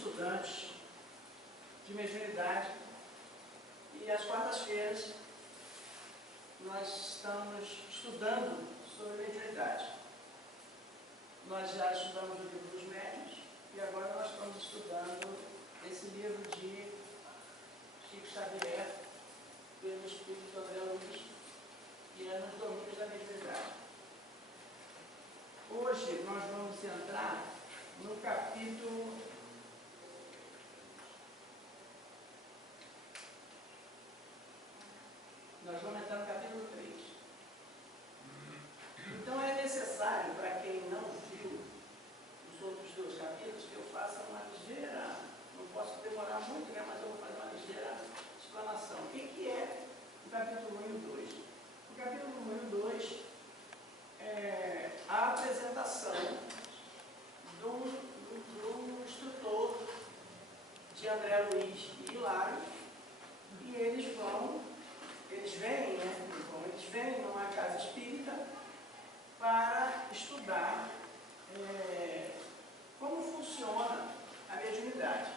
estudantes de mediunidade e às quartas-feiras nós estamos estudando sobre mediunidade. Nós já estudamos o livro dos médiuns e agora nós estamos estudando esse livro de Chico Xavier, pelo Espírito André Luiz, que é nos domínios da mediunidade. Hoje nós vamos entrar no capítulo Nós vamos entrar no capítulo 3. Então é necessário, para quem não viu os outros dois capítulos, que eu faça uma ligeira, não posso demorar muito, né, mas eu vou fazer uma ligeira explanação. O que é o capítulo 1 e o 2? O capítulo 1 e o 2 é a apresentação do instrutor de André Luiz e Hilário, e eles vêm numa casa espírita para estudar como funciona a mediunidade.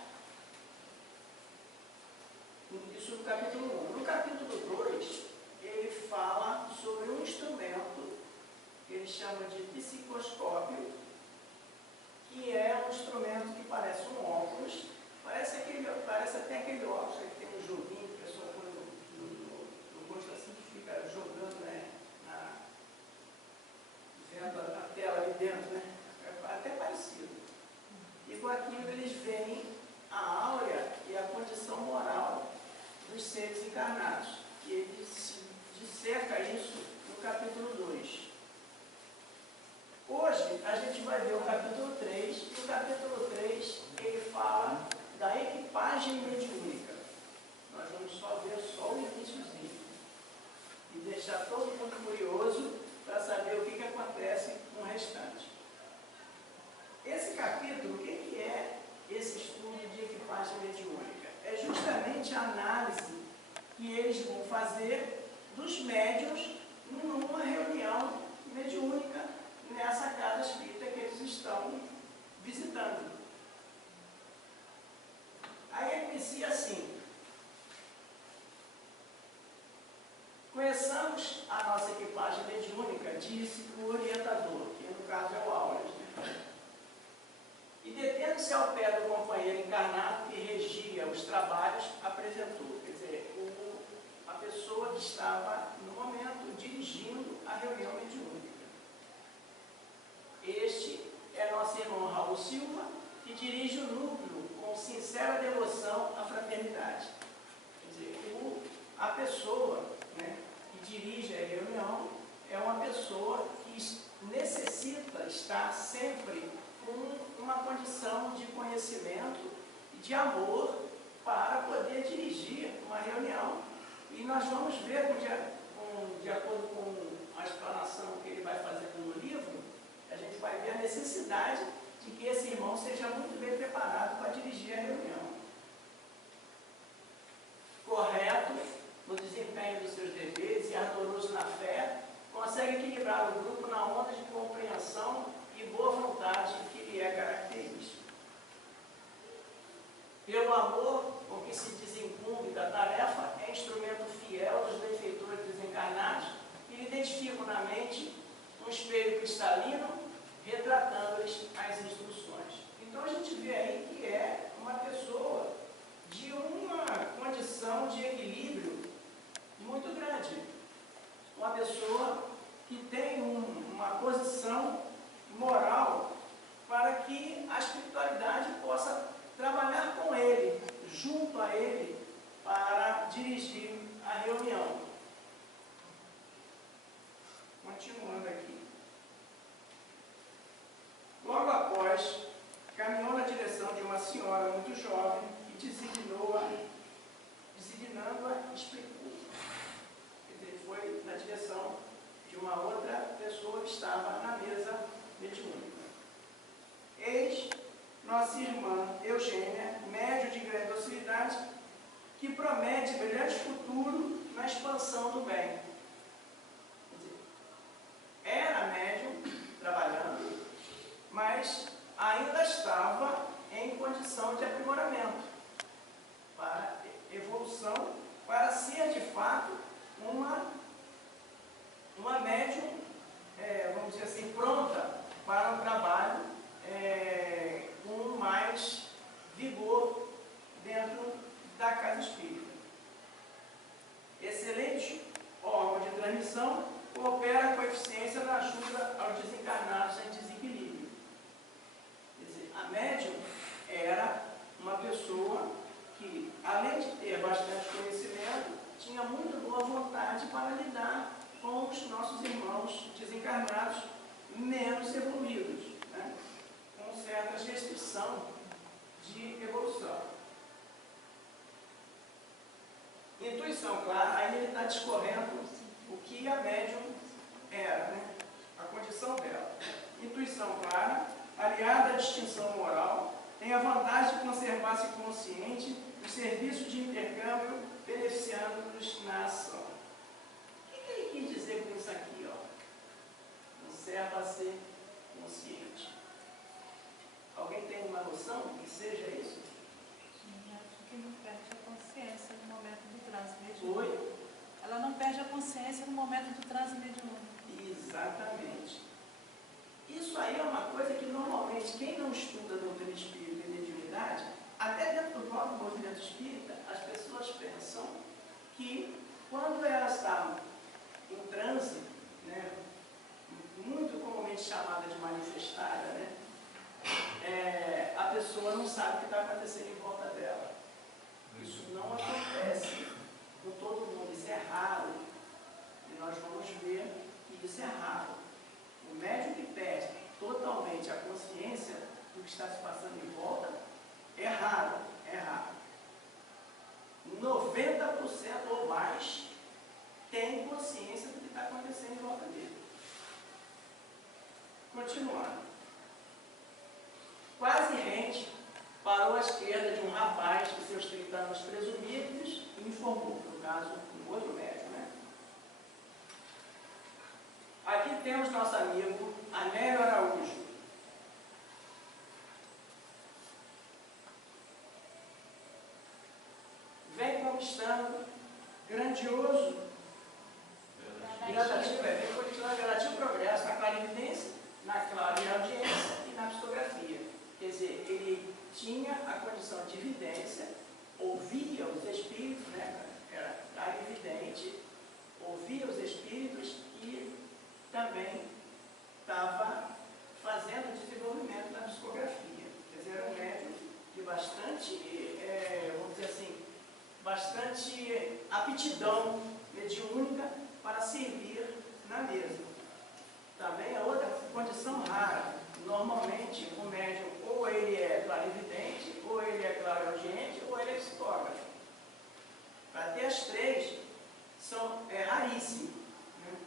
Isso no capítulo 1. No capítulo 2, ele fala sobre um instrumento que ele chama de psicoscópio, que é um instrumento que parece um óculos, parece até aquele óculos que tem um joguinho que a pessoa põe no rosto assim, que fica jogando, né, vendo a tela ali dentro, né? É até parecido. E com aquilo eles veem a áurea e a condição moral dos seres encarnados. E ele disseca isso no capítulo 2. Hoje a gente vai ver o capítulo 3, e o capítulo 3 ele fala da equipagem mediúnica. Nós vamos só ver o iníciozinho e deixar todo mundo curioso para saber o que acontece no restante. Esse capítulo, o que é esse estudo de equipagem mediúnica? É justamente a análise que eles vão fazer dos médiuns numa reunião mediúnica nessa casa espírita que eles estão visitando. Aí ele inicia assim: conheçamos a nossa equipagem mediúnica, disse o orientador, que no caso é o Aulas, né? E detendo-se ao pé do companheiro encarnado que regia os trabalhos, apresentou, quer dizer, a pessoa que estava no momento dirigindo a reunião mediúnica. Este é nosso irmão Raul Silva, que dirige o núcleo com sincera devoção à fraternidade. Quer dizer, a pessoa, né, que dirige a reunião é uma pessoa que necessita estar sempre com uma condição de conhecimento e de amor para poder dirigir uma reunião. E nós vamos ver, de acordo com a explanação que ele vai fazer no livro, a gente vai ver a necessidade de que esse irmão seja muito bem preparado para dirigir a reunião. Correto no desempenho dos seus deveres e ardoroso na fé, consegue equilibrar o grupo na onda de compreensão e boa vontade que lhe é característica. Pelo amor com que se desincumbe da tarefa, é instrumento fiel dos benfeitores desencarnados e lhe identificam na mente um espelho cristalino, retratando-lhes as instruções. Então a gente vê aí que é uma pessoa de uma condição de equilíbrio muito grande. Uma pessoa que tem uma posição moral para que a espiritualidade possa trabalhar com ele, junto a ele, para dirigir a reunião. Continuando aqui. Logo após, caminhou na direção de uma senhora muito jovem e designando-a, explicou. Quer dizer, foi na direção de uma outra pessoa que estava na mesa mediúnica. Eis nossa irmã Eugênia, médium de grande docilidade, que promete brilhante futuro na expansão do bem. Quer dizer, era médium, trabalhando, mas ainda estava em condição condição de aprimoramento, para evolução, para ser de fato uma médium, vamos dizer assim, pronta para o trabalho com mais vigor dentro da casa espírita. Excelente órgão de transmissão, coopera com a eficiência na ajuda aos desencarnados em desequilíbrio. Quer dizer, a médium era uma pessoa que, além de ter bastante conhecimento, tinha muito boa vontade para lidar com os nossos irmãos desencarnados menos evoluídos, né? Com certa restrição de evolução. Intuição clara, aí ele está discorrendo o que a médium era, né? A condição dela. Intuição clara, aliada à distinção moral, tem a vantagem de conservar-se consciente do serviço de intercâmbio, beneficiando-nos na ação. O que ele quis dizer com isso aqui? Conserva-se consciente. Alguém tem uma noção do que seja isso? Acho que não perde a consciência no momento do transe mediúnico. Oi? Ela não perde a consciência no momento do transe mediúnico. Exatamente. Isso aí é uma coisa que normalmente quem não estuda doutrina espírita e mediunidade, até dentro do próprio movimento espírita, as pessoas pensam que quando elas estavam em transe, né, muito comumente chamada de manifestada, né, a pessoa não sabe o que está acontecendo em volta dela. Isso não acontece com todo mundo, isso é raro. E nós vamos ver que isso é raro. O médium que perde totalmente a consciência do que está se passando em volta é raro, é raro. 90% ou mais tem consciência do que está acontecendo em volta dele. Continuando. Quase rente, parou à esquerda de um rapaz de seus 30 anos presumidos e informou, no caso, um outro médico, né? Aqui temos nosso amigo Anélio Araújo. Vem conquistando grandioso, vem conquistando gradativo progresso na clarividência, na clareaudiência e na psicografia. Quer dizer, ele tinha a condição de evidência, ouvia os espíritos, né? Era clarividente, ouvia os espíritos e também estava fazendo desenvolvimento na psicografia. Quer dizer, era um médium de bastante, vamos dizer assim, bastante aptidão mediúnica para servir na mesa. Também é outra condição rara. Normalmente, o médium, ou ele é clarividente, ou ele é clareaudiente, ou ele é psicógrafo. Para ter as três, é raríssimo. Né?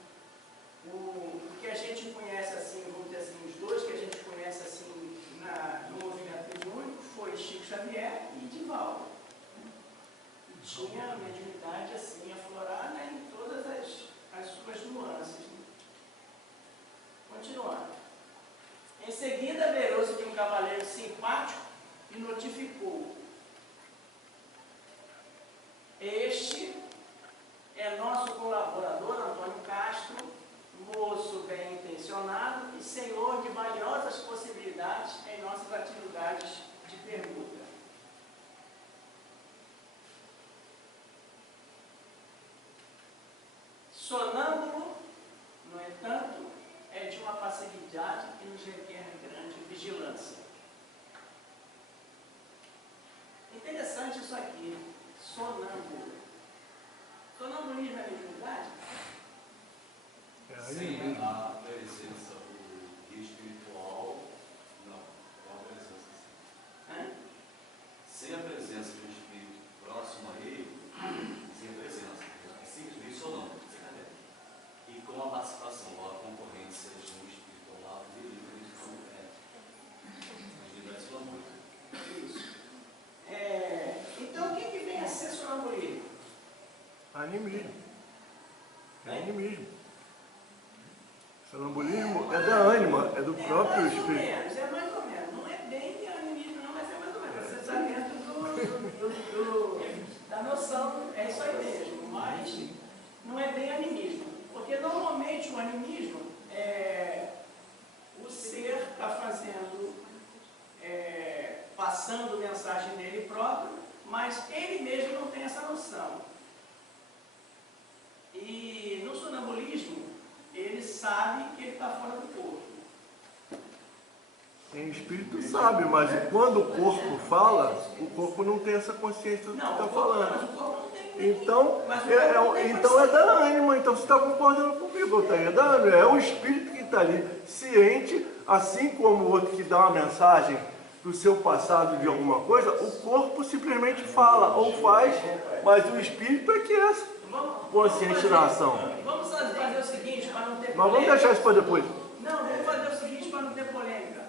O que a gente conhece assim, vamos dizer assim, os dois que a gente conhece assim no movimento mediúnico foi Chico Xavier e Divaldo. Né? E tinha a mediunidade assim, aflorada em todas as suas nuances. Né? Continuando. Em seguida, beirou-se de um cavaleiro simpático e notificou: este é nosso colaborador Antônio Castro, moço bem intencionado e senhor de valiosas possibilidades em nossas atividades de permuta. Sonâmbulo, no entanto, é de uma passividade que nos requer grande vigilância. Interessante isso aqui, sonâmbulo. Sonambulismo é mediunidade? Sem a presença do guia espiritual, não há presença assim. Sem a presença de um espírito próximo a ele, sem a presença, é simplesmente sonâmbulo, e com a participação ou a concorrência de um espírito ao lado dele, isso é sonâmbulo. Isso. Então, o que vem a ser sonambulismo? Animismo. É animismo. Sonambulismo é da ânima, é do próprio espírito. É mais ou menos. Não é bem animismo, não, mas é mais ou menos. não é bem animismo, porque normalmente o animismo é o ser está fazendo, passando mensagem dele próprio, mas ele mesmo não tem essa noção. E no sonambulismo, ele sabe que ele está fora do corpo. Em espírito sabe, mas quando o corpo fala, o corpo não tem essa consciência do que está falando. Mas o corpo não tem. Então, Mas o corpo não tem então é da ânima, então você está concordando comigo, é da ânima, é o espírito que está ali, ciente, assim como o outro que dá uma mensagem do seu passado de alguma coisa, o corpo simplesmente fala ou faz, mas o espírito é que é consciente na ação. Vamos fazer o seguinte, para não ter polêmica. Mas vamos deixar isso para depois. Não, vamos fazer o seguinte para não ter polêmica.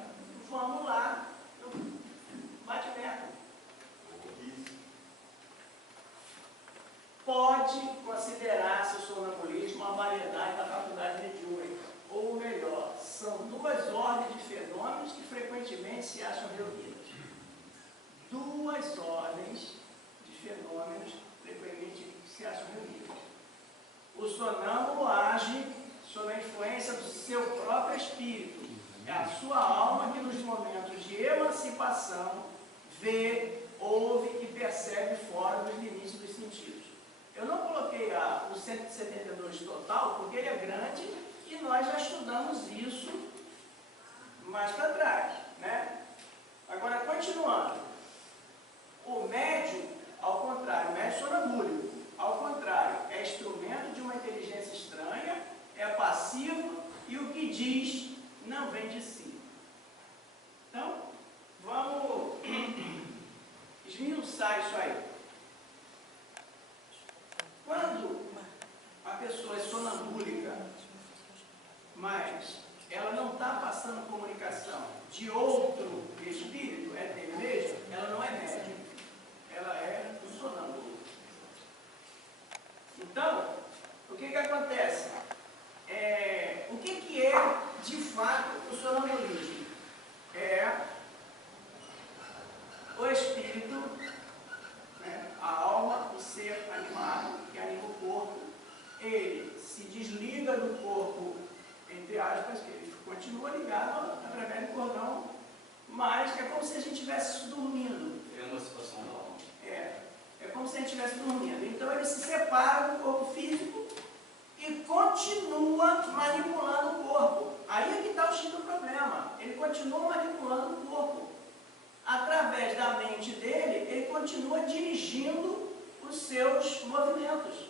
Vamos lá, bate meta. Pode considerar-se o sonambulismo uma variedade da faculdade mediúnica, ou melhor, são duas ordens de fenômenos que frequentemente se acham reunidas. Duas ordens de fenômenos frequentemente se acham reunidas. O sonâmbulo age sob a influência do seu próprio espírito. É a sua alma que nos momentos de emancipação vê, ouve e percebe fora dos limites dos sentidos. Eu não coloquei o 172 total porque ele é grande e nós já estudamos isso mais para trás, né? Agora, continuando. O médium, ao contrário, o médium sonambúlico, ao contrário, é instrumento de uma inteligência estranha, é passivo e o que diz não vem de si. Então, vamos esmiuçar isso aí. Quando a pessoa é sonambúlica, mas ela não está passando comunicação de outro espírito, é dele mesmo, ela não é médium, ela é um sonâmbulo. Então, o que acontece? O que é, de fato, o sonambulismo? É o espírito, né, a alma, o ser animado, que anima o corpo, ele se desliga do corpo, entre aspas, que ele continua ligado através do cordão, mas é como se a gente estivesse dormindo. É uma situação da alma. É como se a gente estivesse dormindo. Então ele se separa do corpo físico e continua manipulando o corpo. Aí é que está o X do problema. Ele continua manipulando o corpo. Através da mente dele, ele continua dirigindo os seus movimentos.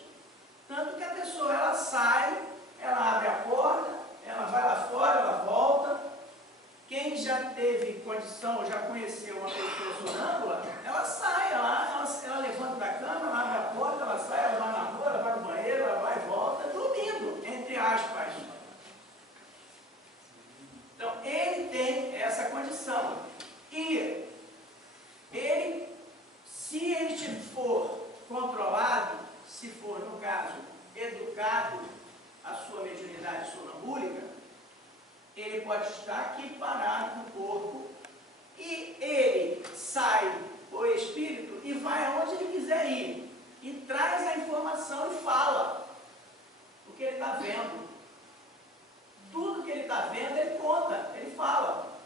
Tanto que a pessoa, ela sai, ela abre a porta, ela vai lá fora, ela volta. Quem já teve condição, já conheceu uma pessoa sonâmbula, ela sai, ela levanta da cama, ela abre a porta, ela sai, ela vai na rua, ela vai no banheiro, ela vai e volta, dormindo, entre aspas. Então, ele tem essa condição. E ele, se ele for controlado, se for, no caso, educado, a sua mediunidade sonambúlica, ele pode estar aqui parado no corpo e ele sai, o espírito, e vai aonde ele quiser ir. E traz a informação e fala o que ele está vendo. Tudo que ele está vendo, ele conta, ele fala.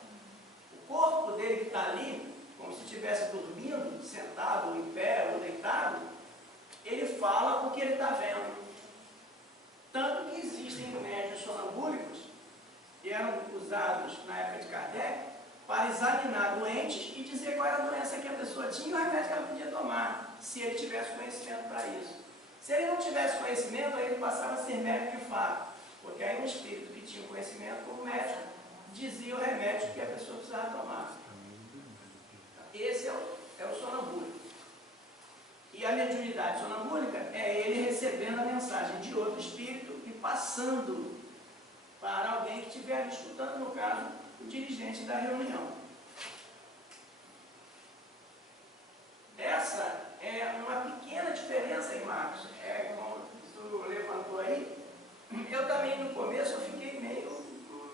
O corpo dele que está ali, como se estivesse dormindo, sentado, ou em pé, ou deitado, ele fala o que ele está vendo. Tanto que existem médiuns sonambúlicos que eram usados na época de Kardec para examinar doentes e dizer qual era a doença que a pessoa tinha e o remédio que ela podia tomar, se ele tivesse conhecimento para isso. Se ele não tivesse conhecimento, aí ele passava a ser médico de fato, porque aí um espírito que tinha conhecimento como médico dizia o remédio que a pessoa precisava tomar. Esse é o sonambúlico. E a mediunidade sonambúlica é ele recebendo a mensagem de outro espírito e passando para alguém que estiver escutando, no caso, o dirigente da reunião. Essa é uma pequena diferença, hein, Marcos? Como tu levantou aí. Eu também, no começo, eu fiquei meio,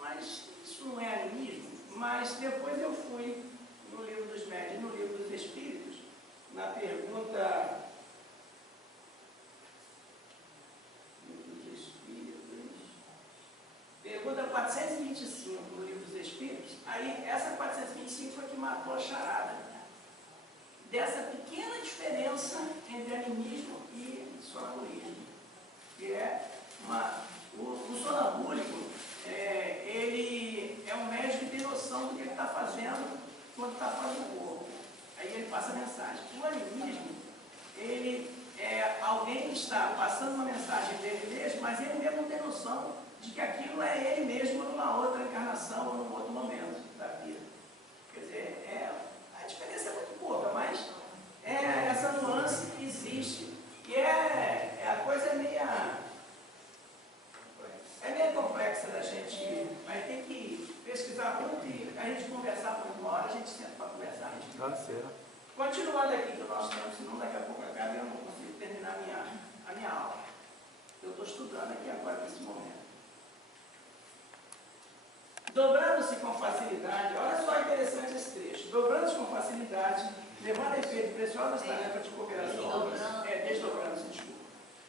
mas isso não é animismo. Mas depois eu fui no livro dos médiuns, no livro dos espíritos, na pergunta número 425 no Livro dos Espíritos, aí essa 425 foi que matou a charada dessa pequena diferença entre animismo e sonambulismo, que é o sonambúlico, ele é um médico que tem noção do que ele está fazendo quando está fora do corpo. Aí ele passa a mensagem. O animismo, ele é alguém que está passando uma mensagem dele mesmo, mas ele mesmo não tem noção de que aquilo é ele mesmo numa outra encarnação ou num outro momento da vida. Quer dizer, a diferença é muito pouca, mas essa nuance que existe. E a coisa é meio complexa da gente, mas tem que pesquisar muito e a gente conversar por uma hora, a gente senta para conversar. Tá certo. Continuando aqui que o nosso tempo, senão daqui a pouco acaba e eu não consigo terminar a minha aula. Eu estou estudando aqui agora nesse momento. Dobrando-se com facilidade, olha só interessante esse trecho. Dobrando-se com facilidade, levando a efeito preciosas tarefas de cooperação. Desdobrando-se, desculpa.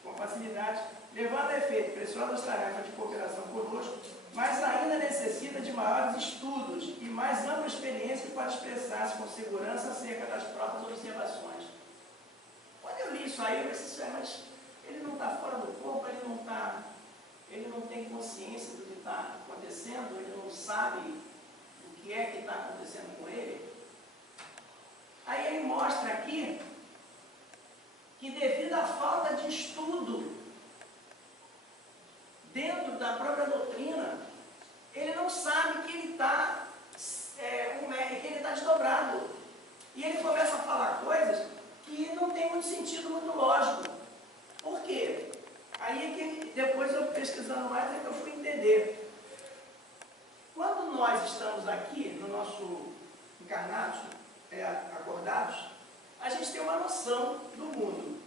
Com facilidade, levando a efeito preciosas tarefas de cooperação conosco, mas ainda necessita de maiores estudos e mais ampla experiência para expressar-se com segurança acerca das próprias observações. Quando eu li isso aí, eu pensei, mas ele não está fora do corpo, ele não tem consciência do que está acontecendo, ele não sabe o que é que está acontecendo com ele. Aí ele mostra aqui que devido à falta de estudo dentro da própria doutrina, ele não sabe que ele está desdobrado. E ele começa a falar coisas que não tem muito sentido, muito lógico. Por quê? Aí é que depois eu pesquisando mais é que eu fui entender. Quando nós estamos aqui, no nosso encarnados, acordados, a gente tem uma noção do mundo.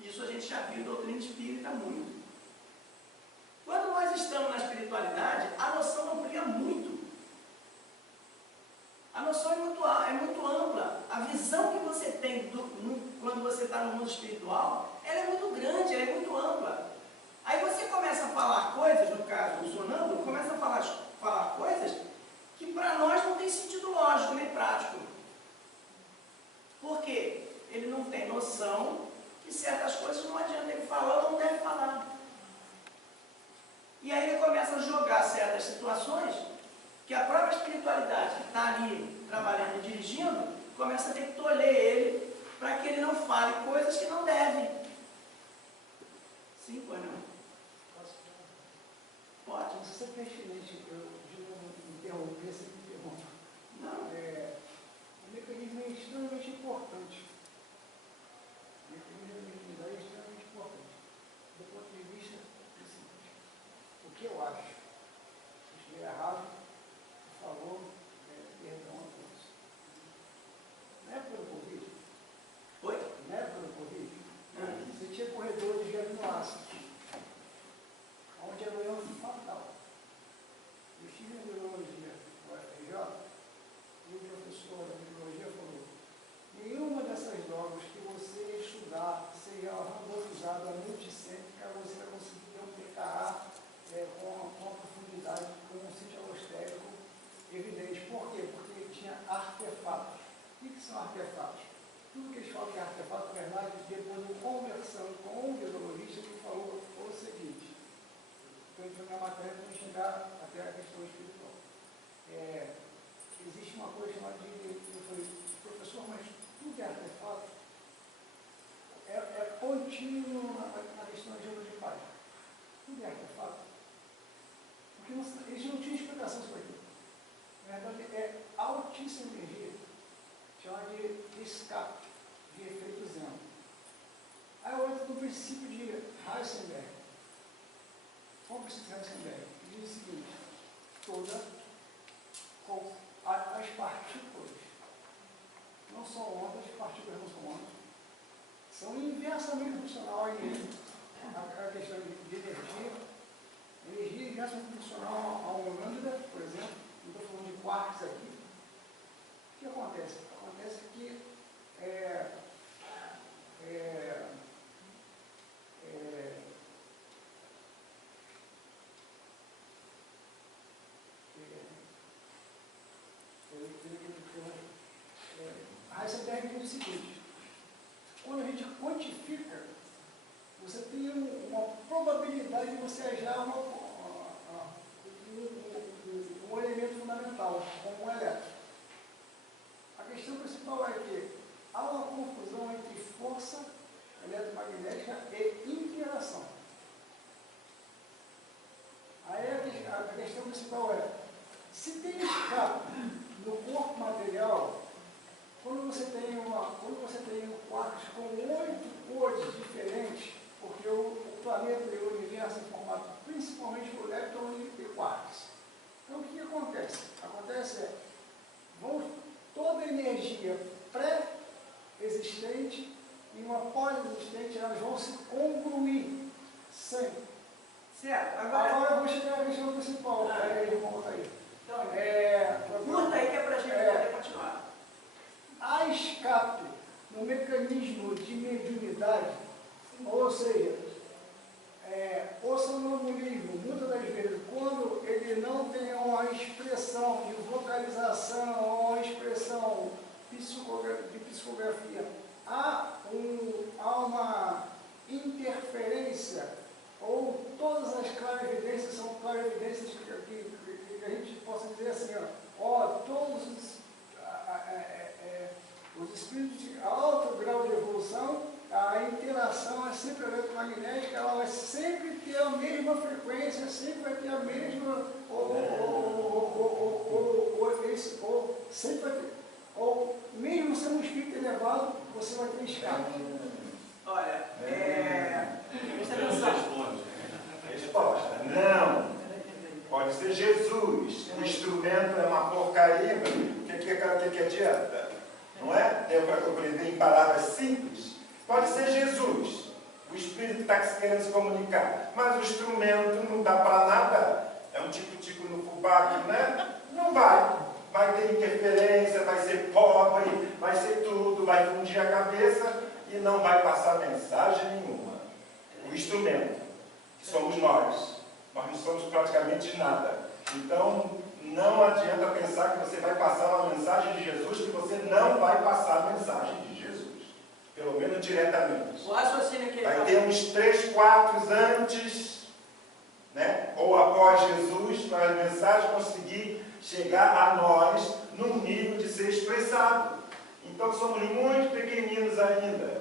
Isso a gente já viu em doutrina espírita muito. Quando nós estamos na espiritualidade, a noção amplia muito. A noção é muito ampla. A visão que você tem quando você está no mundo espiritual, ela é muito grande, ela é muito ampla. Aí você começa a falar coisas, no caso o sonâmbulo, começa a falar coisas que para nós não tem sentido lógico nem prático. Por quê? Ele não tem noção que certas coisas não adianta ele falar ou não deve falar. E aí ele começa a jogar certas situações que a própria espiritualidade que está ali trabalhando e dirigindo, começa a ter que tolher ele para que ele não fale coisas que não deve. Sim, pode não? Pode. Não sei se é pertinente, eu de novo interromper, você me interrompe. Não. O mecanismo é extremamente importante. O mecanismo da mediunidade é extremamente importante. Do ponto de vista do seguinte, o que eu acho, se estiver errado, por favor, perdão a todos. Na época do Covid, você tinha corredores de aminoácidos, onde a doença é fatal. Eu estive em neurologia no UFRJ e o professor da neurologia falou: nenhuma dessas drogas que você estudar, seja randomizada a multicêntrica, você vai conseguir ter um PKA com uma profundidade, com um sítio alostérico evidente. Por quê? Porque tinha artefatos. O que são artefatos? Tudo que eles falam que é artefato, na verdade, depois de conversando com um neurologista que falou o seguinte: estou entrando na matéria para chegar até a questão espiritual. Existe uma coisa chamada de, eu falei, professor, mas tudo é artefato? É contínuo na questão de gênero de paz. Tudo é artefato. Porque eles não tinham explicação sobre aquilo. Na verdade, é altíssima energia, chamada de escape, de efeito zero. Aí eu entro no princípio de Heisenberg. Qual é o princípio de Heisenberg? Ele diz o seguinte: as partículas não são ondas, partículas não são ondas, são inversamente proporcional à questão de energia. Energia é inversamente proporcional a uma lambda, por exemplo. Não estou falando de quarks aqui. O que acontece? Acontece que seguinte: quando a gente quantifica, você tem uma probabilidade de você achar um elemento fundamental, como um elétron. A questão principal é que há uma confusão entre força eletromagnética e interação. Aí a questão principal é, se tem escape no corpo material, quando você tem um quarks com 8 cores diferentes, porque o planeta e o universo é formado principalmente por elétrons e quarks. Então o que acontece? Acontece toda energia pré-existente e uma pós-existente, elas vão se congruir sempre. Certo. Agora eu vou chegar à questão principal. Ele volta aí. Então, curta aí que é para a gente poder continuar. Há escape no mecanismo de mediunidade, ou seja, o sonambulismo, muitas das vezes, quando ele não tem uma expressão de vocalização ou uma expressão de psicografia, há uma interferência, ou todas as clarividências são clarividências que a gente possa dizer assim, todos os espíritos de alto grau de evolução, a interação é sempre eletromagnética, ela vai sempre ter a mesma frequência, sempre vai ter a mesma, sempre vai ter, mesmo sendo um espírito elevado, você vai ter escape. Olha, Resposta: não. Pode ser Jesus. O instrumento é uma porcaria. O que adianta? Não é? Deu para compreender em palavras simples? Pode ser Jesus. O Espírito está querendo se comunicar. Mas o instrumento não dá para nada. É um tico-tico no fubá, né? Não vai. Vai ter interferência, vai ser pobre, vai ser tudo, vai fundir a cabeça e não vai passar mensagem nenhuma. O instrumento, que somos nós não somos praticamente nada. Então, não adianta pensar que você vai passar uma mensagem de Jesus, que você não vai passar a mensagem de Jesus. Pelo menos diretamente. O raciocínio que ele vai ter uns 3, 4 antes, né? Ou após Jesus, para a mensagem conseguir chegar a nós num nível de ser expressado. Então, somos muito pequeninos ainda.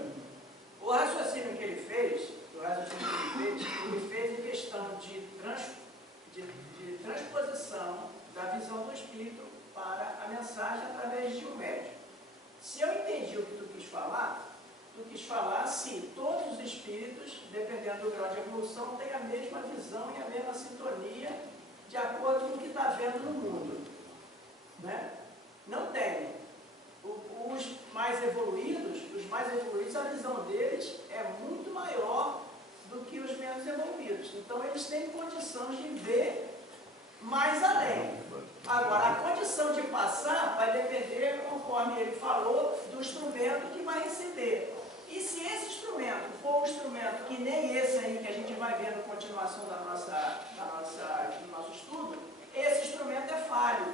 O raciocínio que ele fez, ele fez em questão de transposição da visão do Espírito para a mensagem através de um médium. Se eu entendi o que tu quis falar se todos os espíritos, dependendo do grau de evolução, têm a mesma visão e a mesma sintonia de acordo com o que está vendo no mundo. Né? Não tem. Os mais evoluídos, a visão deles é muito maior do que os menos evoluídos. Então, eles têm condição de ver mais além. Agora, a condição de passar vai depender, conforme ele falou, do instrumento que vai receber. E se esse instrumento for um instrumento que nem esse aí que a gente vai ver na continuação do nosso estudo, esse instrumento é falho.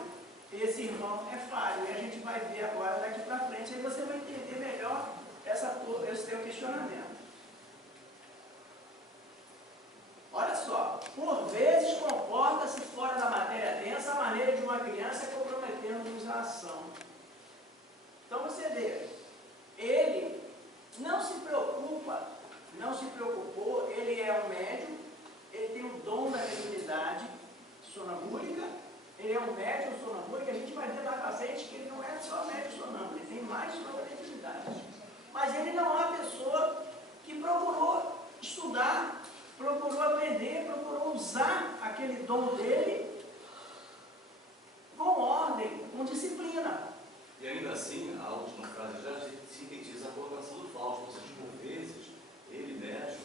Esse irmão é falho. E a gente vai ver agora daqui para frente, aí você vai entender melhor esse teu questionamento. Olha só, por vezes comporta-se fora da matéria densa a maneira de uma criança comprometendo-nos a ação. Então você vê, ele não se preocupou, ele é um médium, ele tem o dom da mediunidade sonambúlica, ele é um médium sonambúlico, a gente vai ver lá para frente que ele não é só médium sonâmbulo, ele tem mais dom da mediunidade. Mas ele não é uma pessoa que procurou estudar, procurou aprender, procurou usar aquele dom dele com ordem, com disciplina. E ainda assim, a última frase já sintetiza a colocação do Fausto, ou seja, por vezes, ele, médium,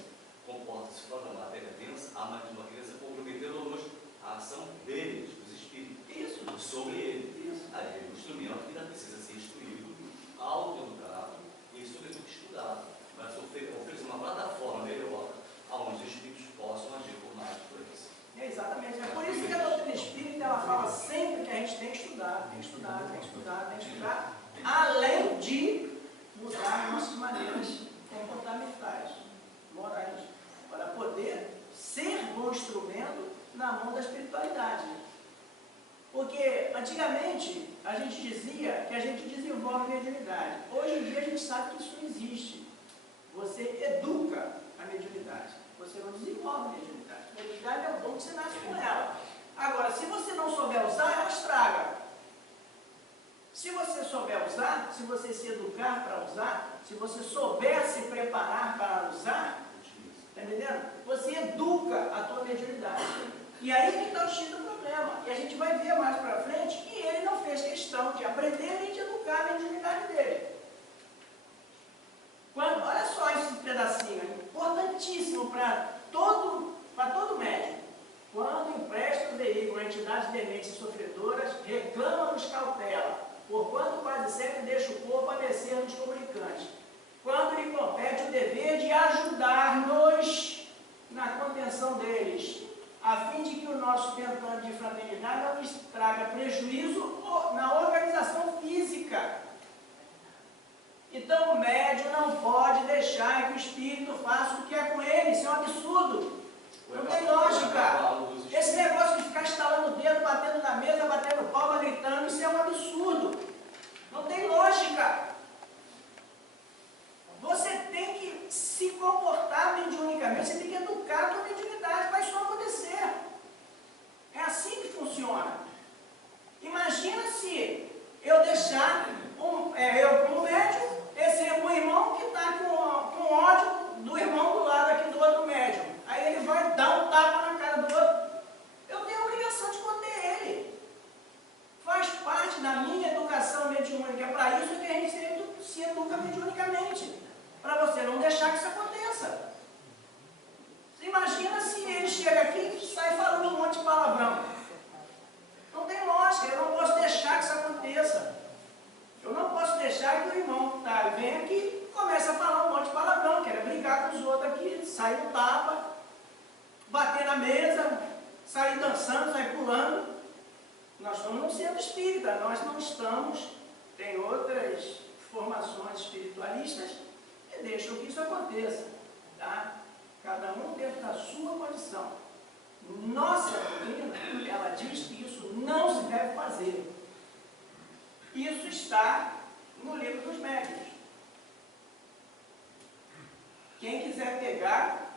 comporta-se fora da matéria densa, a mais de uma criança comprometendo-nos a ação deles, dos espíritos. Isso. Sobre ele. Isso. Aí é um instrumento que ainda precisa ser instruído, autoeducado e, sobretudo, estudado. Mas oferecer uma plataforma melhor onde os espíritos possam agir por mais influência. Exatamente. É por isso que a doutrina espírita ela fala sempre que a gente tem que estudar, além de mudar nossas maneiras comportamentais, morais, para poder ser bom instrumento na mão da espiritualidade. Porque antigamente a gente dizia que a gente desenvolve mediunidade. Hoje em dia a gente sabe que isso não existe. Você educa a mediunidade, você não desenvolve a mediunidade. A mediunidade é o dom que você nasce com ela. Agora, se você não souber usar, ela estraga. Se você souber usar, se você se educar para usar, se você souber se preparar para usar, está entendendo? Você educa a tua mediunidade. E aí que está o X do problema. E a gente vai ver mais para frente que ele não fez questão de aprender nem de educar a mediunidade dele. Olha só esse pedacinho, importantíssimo para todo médico. Quando empresta o veículo a entidades dementes e sofredoras, reclama-nos cautela, porquanto quase sempre deixa o corpo a descer nos comunicantes. Quando lhe compete o dever de ajudar-nos na contenção deles, a fim de que o nosso tentando de fraternidade não lhes traga prejuízo na organização física. Então o médium não pode deixar que o espírito faça o que é com ele. Isso é um absurdo. Não tem lógica. Esse negócio de ficar estalando o dedo, batendo na mesa, batendo palma, gritando, isso é um absurdo. Não tem lógica. Você tem que se comportar mediunicamente, você tem que educar a tua mediunidade para isso não acontecer. É assim que funciona. Imagina se eu deixar eu como médium, um irmão que está com ódio do irmão do lado aqui do outro médium. Aí ele vai dar um tapa na cara do outro. Eu tenho a obrigação de conter ele. Faz parte da minha educação mediúnica. É para isso que a gente se educa mediunicamente. Para você não deixar que isso aconteça. Você imagina se ele chega aqui e sai falando um monte de palavrão. Não tem lógica, eu não posso deixar que isso aconteça. Eu não posso deixar que o irmão vem aqui e comece a falar um monte de palavrão, quer brigar com os outros aqui, sair no tapa, bater na mesa, sair dançando, sair pulando. Nós estamos num centro espírita, nós não estamos, tem outras formações espiritualistas que deixam que isso aconteça, tá? Cada um dentro da sua condição. Nossa doutrina, ela diz que isso não se deve fazer. Isso está no livro dos médiuns. Quem quiser pegar,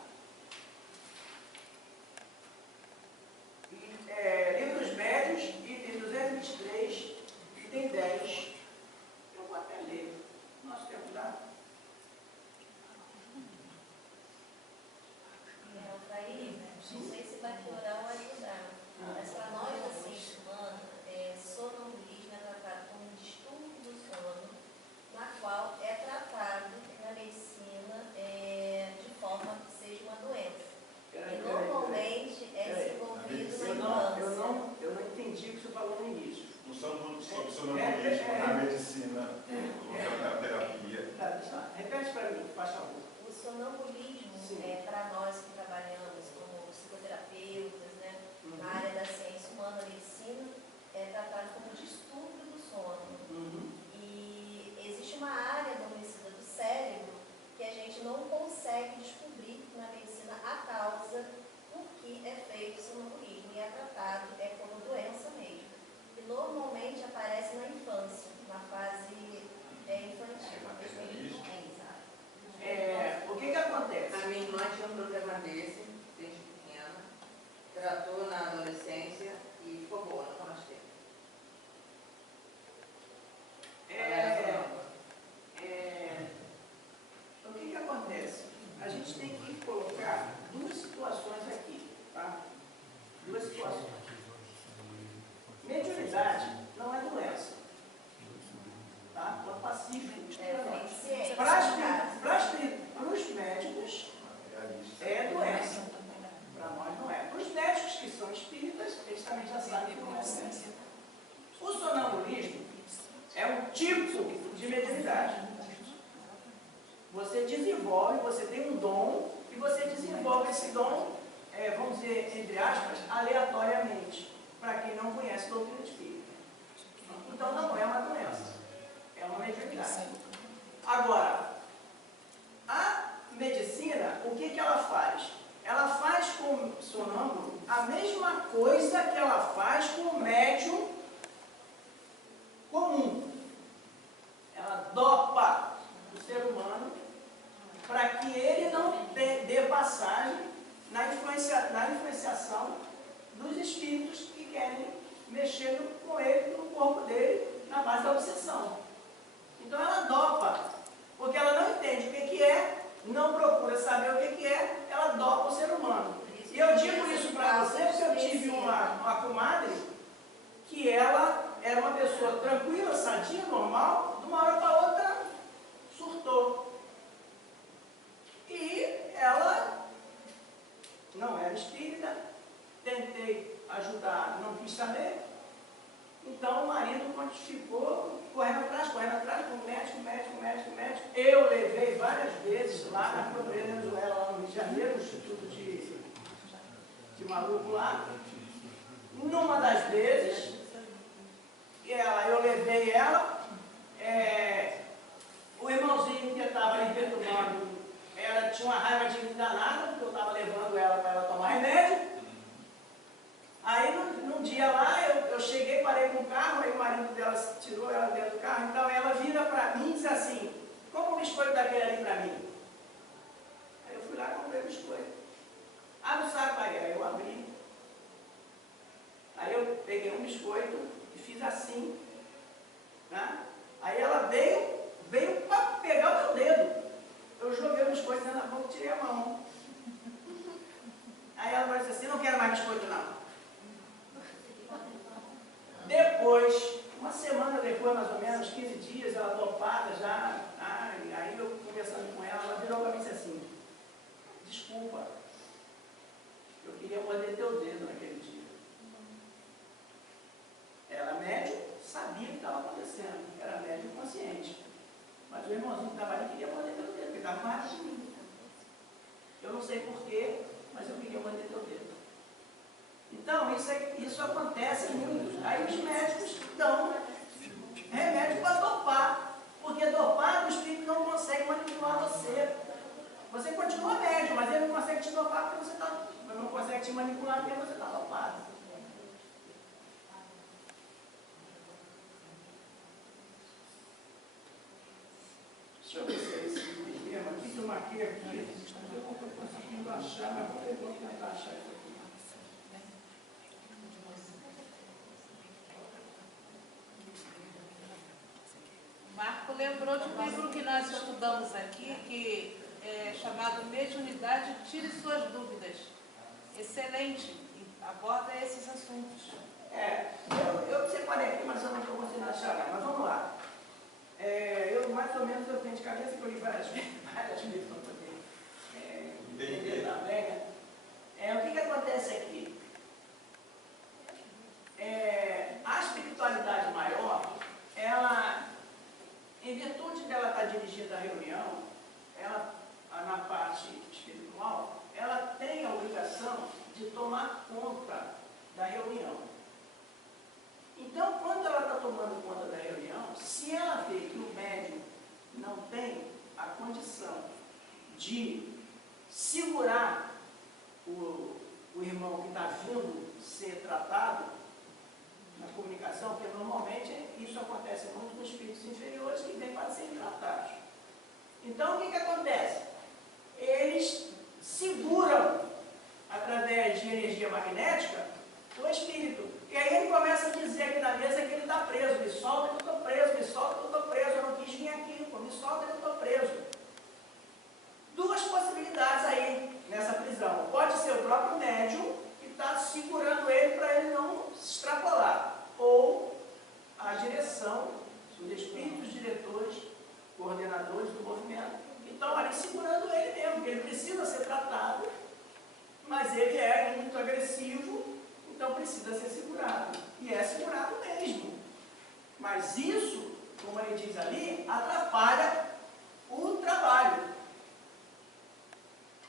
livro dos médiuns, item 223, item 10. Eu vou até ler. Nosso tempo dá? Aí, não sei se vai piorar ou ajudar, mas para nós da ciência humana, sonambulismo é tratado como um distúrbio do sono, na qual é tratado na medicina de forma que seja uma doença. E normalmente é desenvolvido na infância. Eu não entendi o que você falou no início. O sonambulismo na medicina, na terapia. Repete para mim, faz favor. O sonambulismo, para nós que trabalhamos como psicoterapeutas, né, na área da ciência humana, medicina, é tratado como distúrbio do sono. E existe uma área adormecida do cérebro que a gente não consegue descobrir na medicina a causa por que é feito o sonambulismo. E é tratado como doença mesmo. E normalmente aparece na infância, na fase infantil. O que acontece? A minha irmã tinha um problema desse, desde pequena, tratou na adolescência e ficou boa, nunca mais teve. O que acontece? A gente tem que colocar duas situações aqui, tá? Duas situações. Mediunidade não é doença, tá? É pacífico. Para os médicos é doença. Para nós não é. Para os médicos que são espíritas, eles também já sabem que não é doença. O sonambulismo é um tipo de mediunidade. Você desenvolve, você tem um dom e você desenvolve esse dom, vamos dizer, entre aspas, aleatoriamente, para quem não conhece a doutrina espírita. Então não é uma doença, é uma mediunidade. Agora, mexendo com ele, no corpo dele, na base da obsessão. Então ela dopa, porque ela não entende o que é, não procura saber o que é, ela dopa o ser humano. E eu digo isso para você porque eu tive uma comadre que ela era uma pessoa tranquila, sadia, normal, de uma hora para outra surtou. E ela não era espírita, tentei ajudar, não quis saber. Então o marido ficou correndo atrás, com o médico. Eu levei várias vezes lá na Venezuela, lá no Rio de Janeiro, no Instituto de Maluco lá. Numa das vezes, eu levei ela, o irmãozinho que estava ali perturbando, ela tinha uma raiva de mim danada, porque eu estava levando ela para ela tomar remédio. Aí num dia lá, eu cheguei, parei com o carro, aí o marido dela tirou ela dentro do carro, então ela vira para mim e diz assim, compra um biscoito daquele ali para mim. Aí eu fui lá e comprei o biscoito. Abre o saco aí, aí eu abri. Aí eu peguei um biscoito e fiz assim, né? Aí ela veio para pegar o meu dedo. Eu joguei o biscoito dentro da boca e tirei a mão. Aí ela disse assim, não quero mais biscoito não. Depois, uma semana depois, mais ou menos, 15 dias, ela dopada já, aí eu conversando com ela, ela virou para mim e disse assim, desculpa, eu queria morder teu dedo naquele dia. Ela médium, sabia o que estava acontecendo, era médium consciente. Mas o irmãozinho que estava ali queria morder teu dedo, porque estava com raiva de mim. Eu não sei porquê, mas eu queria morder teu dedo. Então, isso acontece muito. Aí os médicos dão remédio para dopar, porque dopado o espírito não consegue manipular você. Você continua médium, mas ele não consegue te dopar porque você está. Não consegue te manipular porque você está dopado. Deixa eu ver se é esse esquema aqui que eu marquei aqui. Eu não estou conseguindo achar, mas vou tentar achar isso aqui. Marco lembrou de um livro que nós estudamos aqui, que é chamado Mediunidade, Tire Suas Dúvidas. Excelente, aborda esses assuntos. Eu separei aqui, mas eu não estou conseguindo achar, mas vamos lá. Mais ou menos eu tenho de cabeça que eu li várias vezes para poder entender também, né? O que acontece aqui? A espiritualidade maior, ela, em virtude dela estar dirigida à reunião, ela, na parte espiritual, ela tem a obrigação de tomar conta da reunião. Então, quando ela está tomando conta da reunião, se ela vê que o médium não tem a condição de segurar o irmão que está vindo ser tratado na comunicação, porque normalmente isso acontece muito nos espíritos inferiores que vêm para serem tratados. Então, o que acontece? Eles seguram, através de energia magnética, o espírito. E aí ele começa a dizer aqui na mesa que ele está preso. Me solta que eu estou preso, me solta que eu estou preso. Eu não quis vir aqui, pô, me solta que eu estou preso. Duas possibilidades aí nessa prisão. Pode ser o próprio médium que está segurando ele para ele não se extrapolar. Ou a direção, os espíritos diretores, coordenadores do movimento, que estão ali segurando ele mesmo, porque ele precisa ser tratado, mas ele é muito agressivo, então precisa ser segurado. E é segurado mesmo. Mas isso, como ele diz ali, atrapalha o trabalho.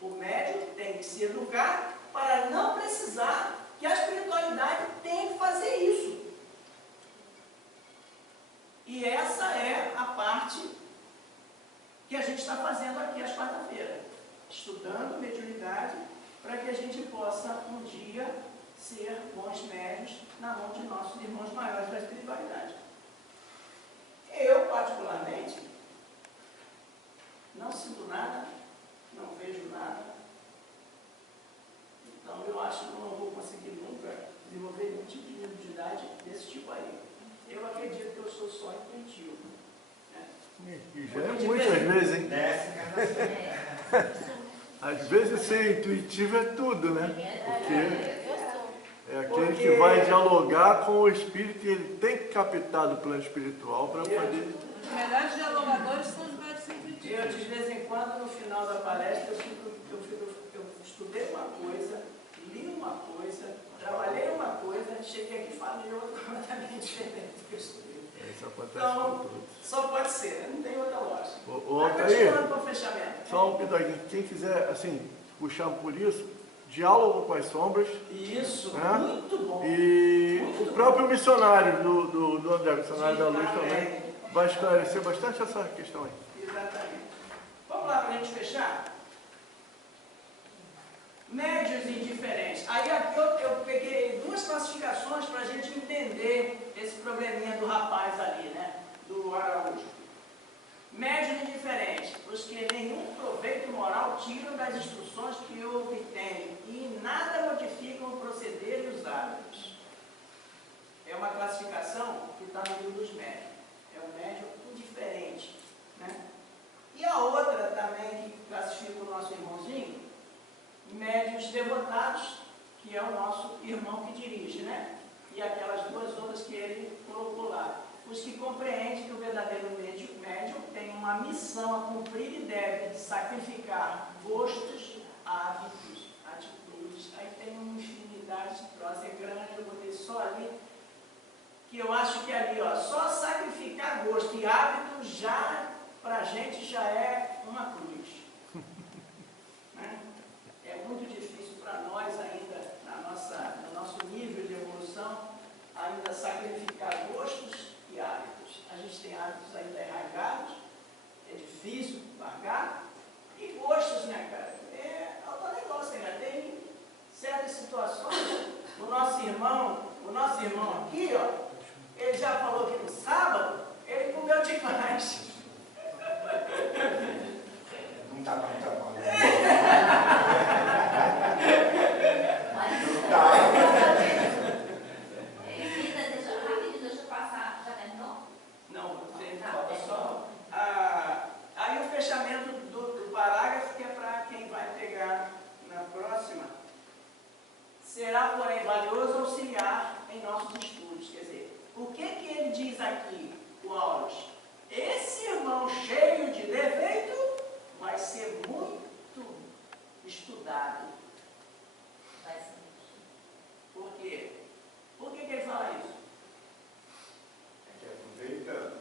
O médium tem que se educar para não precisar, que a espiritualidade tem que fazer isso. E essa é a parte que a gente está fazendo aqui às quarta-feiras. Estudando mediunidade para que a gente possa um dia ser bons médios na mão de nossos irmãos maiores da espiritualidade. Eu, particularmente, não sinto nada, não vejo nada. Então, eu acho que eu não vou conseguir nunca desenvolver nenhum tipo de mediunidade só intuitivo. Né? E já é muitas vezes, hein? Nessa encarnação. Às vezes ser intuitivo é tudo, né? Porque Eu sou. é aquele que vai dialogar com o espírito e ele tem que captar do plano espiritual para poder... Os melhores dialogadores são os médicos intuitivos. Eu, de vez em quando, no final da palestra, eu estudei uma coisa, li uma coisa, trabalhei uma coisa, cheguei aqui e falei outra completamente diferente do que eu estudei. Isso acontece Então, com todos. só pode ser, não tem outra lógica. Ô, Mas Altair, continuando para o fechamento. só um pedacinho. Quem quiser, assim, puxar por isso, diálogo com as sombras, Isso, né? muito bom. E Muito o próprio missionário do André, missionário da luz Também. também, vai esclarecer bastante essa questão aí. Exatamente. Vamos lá para a gente fechar? Médios indiferentes. Aí aqui eu peguei duas classificações para a gente entender esse probleminha do rapaz ali, né? Do Araújo. Médios indiferentes, os que nenhum proveito moral tiram das instruções que obtêm e nada modificam o proceder e os hábitos. É uma classificação que está no livro dos médios. É o médium indiferente. Né? E a outra também que classifica o nosso irmãozinho, médiuns devotados, que é o nosso irmão que dirige, né? E aquelas duas outras que ele colocou lá. Os que compreendem que o verdadeiro médium tem uma missão a cumprir e deve sacrificar gostos, hábitos, atitudes. Aí tem uma infinidade de troças, é grande, eu botei só ali, que eu acho que ali, ó, só sacrificar gosto e hábito já, pra gente, já é uma cruz. Né? É muito difícil para nós ainda, no nosso nível de evolução, ainda sacrificar gostos e hábitos. A gente tem hábitos ainda arraigados, é difícil largar, e gostos, né, cara? É outro negócio, né? Tem certas situações, o nosso irmão aqui, ó, ele já falou que no sábado, ele comeu demais. Não tá bom. Mas, Não tá. rapidinho, deixa eu passar. Já terminou? Não, tem falta só. Aí o fechamento do parágrafo, que é para quem vai pegar na próxima, será, porém, valioso auxiliar em nossos estudos. Quer dizer, o que ele diz aqui, o Aulos? Esse irmão cheio de defeito vai ser muito estudado. Vai ser. Por quê? Por que ele fala isso? É que aproveita,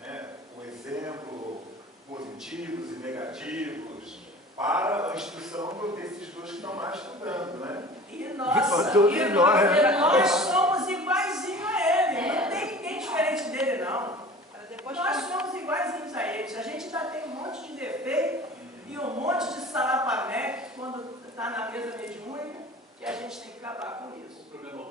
né, um exemplo positivos e negativos para a instrução desses dois que estão lá estudando, né? E Para nossa, todos e nós, nós somos iguaizinhos a ele. Não tem ninguém diferente dele, não. Para depois Nós somos iguaizinhos a eles. A gente ainda tem um monte de defeito e um monte de salapamé quando está na mesa mediúnica, que a gente tem que acabar com isso. O problema